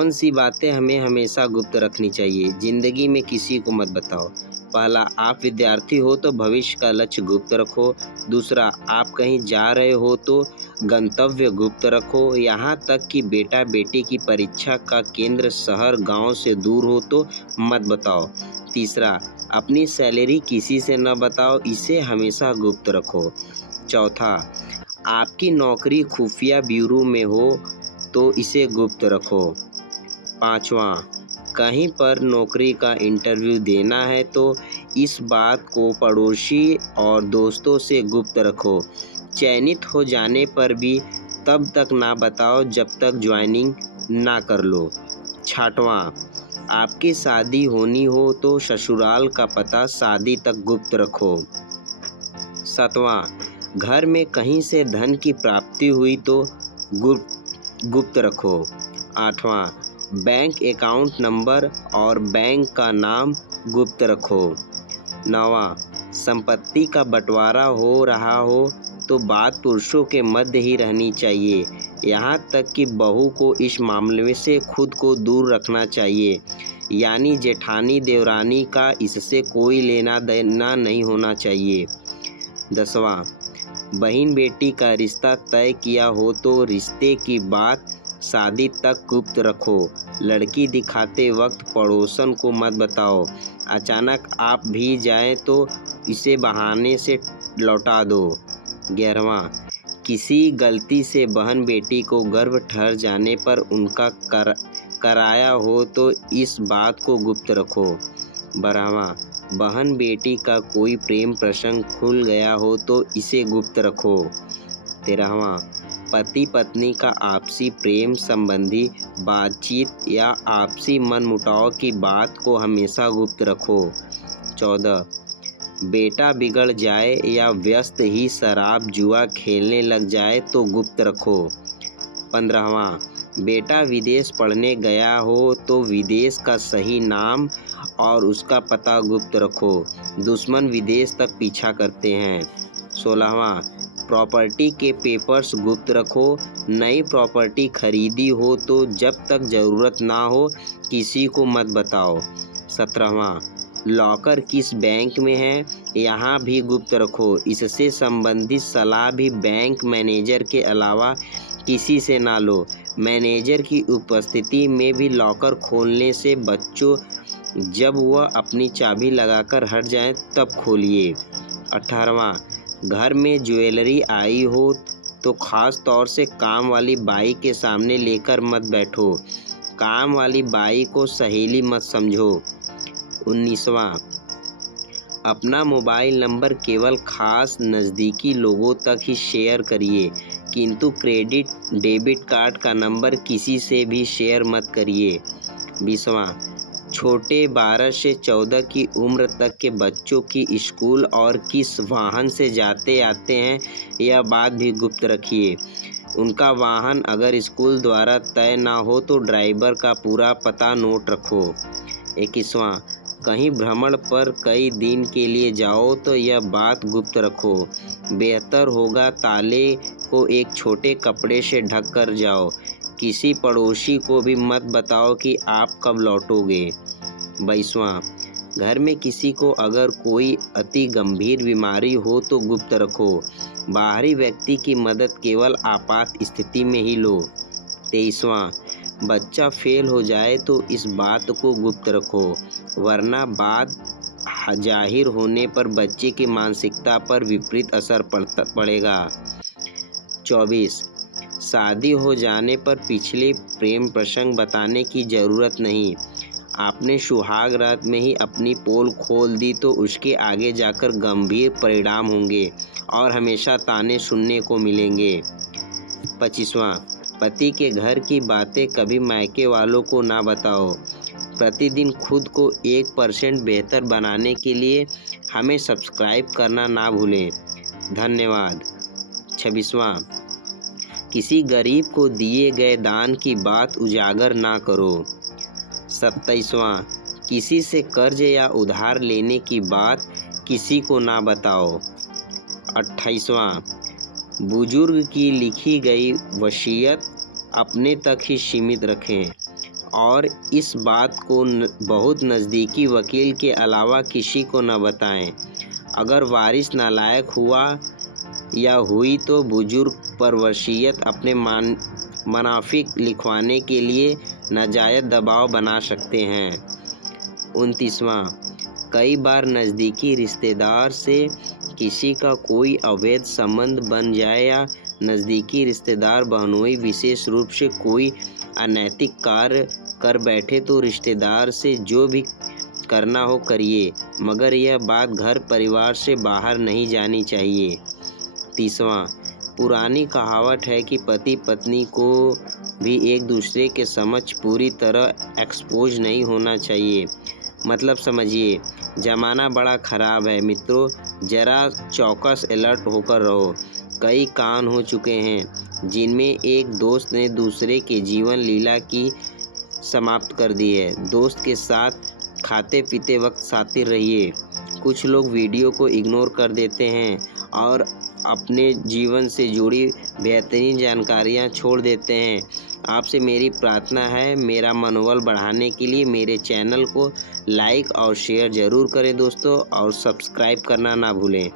कौन सी बातें हमें हमेशा गुप्त रखनी चाहिए? ज़िंदगी में किसी को मत बताओ। पहला, आप विद्यार्थी हो तो भविष्य का लक्ष्य गुप्त रखो। दूसरा, आप कहीं जा रहे हो तो गंतव्य गुप्त रखो। यहाँ तक कि बेटा बेटी की परीक्षा का केंद्र शहर गांव से दूर हो तो मत बताओ। तीसरा, अपनी सैलरी किसी से न बताओ, इसे हमेशा गुप्त रखो। चौथा, आपकी नौकरी खुफिया ब्यूरो में हो तो इसे गुप्त रखो। पाँचवां, कहीं पर नौकरी का इंटरव्यू देना है तो इस बात को पड़ोसी और दोस्तों से गुप्त रखो। चयनित हो जाने पर भी तब तक ना बताओ जब तक ज्वाइनिंग ना कर लो। छठवां, आपकी शादी होनी हो तो ससुराल का पता शादी तक गुप्त रखो। सातवां, घर में कहीं से धन की प्राप्ति हुई तो गुप्त रखो। आठवां, बैंक अकाउंट नंबर और बैंक का नाम गुप्त रखो। नौवां, संपत्ति का बंटवारा हो रहा हो तो बात पुरुषों के मध्य ही रहनी चाहिए। यहाँ तक कि बहू को इस मामले से खुद को दूर रखना चाहिए, यानी जेठानी देवरानी का इससे कोई लेना देना नहीं होना चाहिए। 10वां, बहन बेटी का रिश्ता तय किया हो तो रिश्ते की बात शादी तक गुप्त रखो। लड़की दिखाते वक्त पड़ोसन को मत बताओ। अचानक आप भी जाएं तो इसे बहाने से लौटा दो। 11वां, किसी गलती से बहन बेटी को गर्भ ठहर जाने पर उनका कराया हो तो इस बात को गुप्त रखो। 12वां, बहन बेटी का कोई प्रेम प्रसंग खुल गया हो तो इसे गुप्त रखो। 13वां, पति पत्नी का आपसी प्रेम संबंधी बातचीत या आपसी मनमुटाव की बात को हमेशा गुप्त रखो। 14, बेटा बिगड़ जाए या व्यस्त ही शराब जुआ खेलने लग जाए तो गुप्त रखो। 15वां, बेटा विदेश पढ़ने गया हो तो विदेश का सही नाम और उसका पता गुप्त रखो, दुश्मन विदेश तक पीछा करते हैं। 16वां, प्रॉपर्टी के पेपर्स गुप्त रखो। नई प्रॉपर्टी खरीदी हो तो जब तक ज़रूरत ना हो किसी को मत बताओ। 17वां, लॉकर किस बैंक में है यहाँ भी गुप्त रखो। इससे संबंधित सलाह भी बैंक मैनेजर के अलावा किसी से ना लो। मैनेजर की उपस्थिति में भी लॉकर खोलने से बच्चों, जब वह अपनी चाबी लगाकर हट जाए तब खोलिए। 18वां, घर में ज्वेलरी आई हो तो ख़ास तौर से काम वाली बाई के सामने लेकर मत बैठो। काम वाली बाई को सहेली मत समझो। 19वां, अपना मोबाइल नंबर केवल खास नज़दीकी लोगों तक ही शेयर करिए, किंतु क्रेडिट डेबिट कार्ड का नंबर किसी से भी शेयर मत करिए। 20वां, छोटे 12 से 14 की उम्र तक के बच्चों की स्कूल और किस वाहन से जाते आते हैं यह बात भी गुप्त रखिए। उनका वाहन अगर स्कूल द्वारा तय ना हो तो ड्राइवर का पूरा पता नोट रखो। 21वां, कहीं भ्रमण पर कई दिन के लिए जाओ तो यह बात गुप्त रखो। बेहतर होगा ताले को एक छोटे कपड़े से ढक कर जाओ। किसी पड़ोसी को भी मत बताओ कि आप कब लौटोगे। 22वां, घर में किसी को अगर कोई अति गंभीर बीमारी हो तो गुप्त रखो। बाहरी व्यक्ति की मदद केवल आपात स्थिति में ही लो। 23वां, बच्चा फेल हो जाए तो इस बात को गुप्त रखो, वरना बात जाहिर होने पर बच्चे की मानसिकता पर विपरीत असर पड़ेगा। 24, शादी हो जाने पर पिछले प्रेम प्रसंग बताने की ज़रूरत नहीं। आपने सुहाग रात में ही अपनी पोल खोल दी तो उसके आगे जाकर गंभीर परिणाम होंगे और हमेशा ताने सुनने को मिलेंगे। 25वां, पति के घर की बातें कभी मायके वालों को ना बताओ। प्रतिदिन खुद को 1% बेहतर बनाने के लिए हमें सब्सक्राइब करना ना भूलें। धन्यवाद। 26वां, किसी गरीब को दिए गए दान की बात उजागर ना करो। 27वां, किसी से कर्ज या उधार लेने की बात किसी को ना बताओ। 28वां, बुजुर्ग की लिखी गई वसीयत अपने तक ही सीमित रखें। और इस बात को बहुत नज़दीकी वकील के अलावा किसी को न बताएं। अगर वारिस नालायक हुआ या हुई तो बुजुर्ग पर वसीयत अपने मुनाफिक लिखवाने के लिए नाजायज़ दबाव बना सकते हैं। 29वां, कई बार नज़दीकी रिश्तेदार से किसी का कोई अवैध संबंध बन जाए या नज़दीकी रिश्तेदार बहनोई विशेष रूप से कोई अनैतिक कार्य कर बैठे तो रिश्तेदार से जो भी करना हो करिए, मगर यह बात घर परिवार से बाहर नहीं जानी चाहिए। 30वां, पुरानी कहावत है कि पति पत्नी को भी एक दूसरे के समक्ष पूरी तरह एक्सपोज नहीं होना चाहिए। मतलब समझिए, ज़माना बड़ा ख़राब है मित्रों, ज़रा चौकस अलर्ट होकर रहो। कई कांड हो चुके हैं जिनमें एक दोस्त ने दूसरे के जीवन लीला की समाप्त कर दी है। दोस्त के साथ खाते पीते वक्त साथी रहिए। कुछ लोग वीडियो को इग्नोर कर देते हैं और अपने जीवन से जुड़ी बेहतरीन जानकारियां छोड़ देते हैं। आपसे मेरी प्रार्थना है, मेरा मनोबल बढ़ाने के लिए मेरे चैनल को लाइक और शेयर ज़रूर करें दोस्तों, और सब्सक्राइब करना ना भूलें।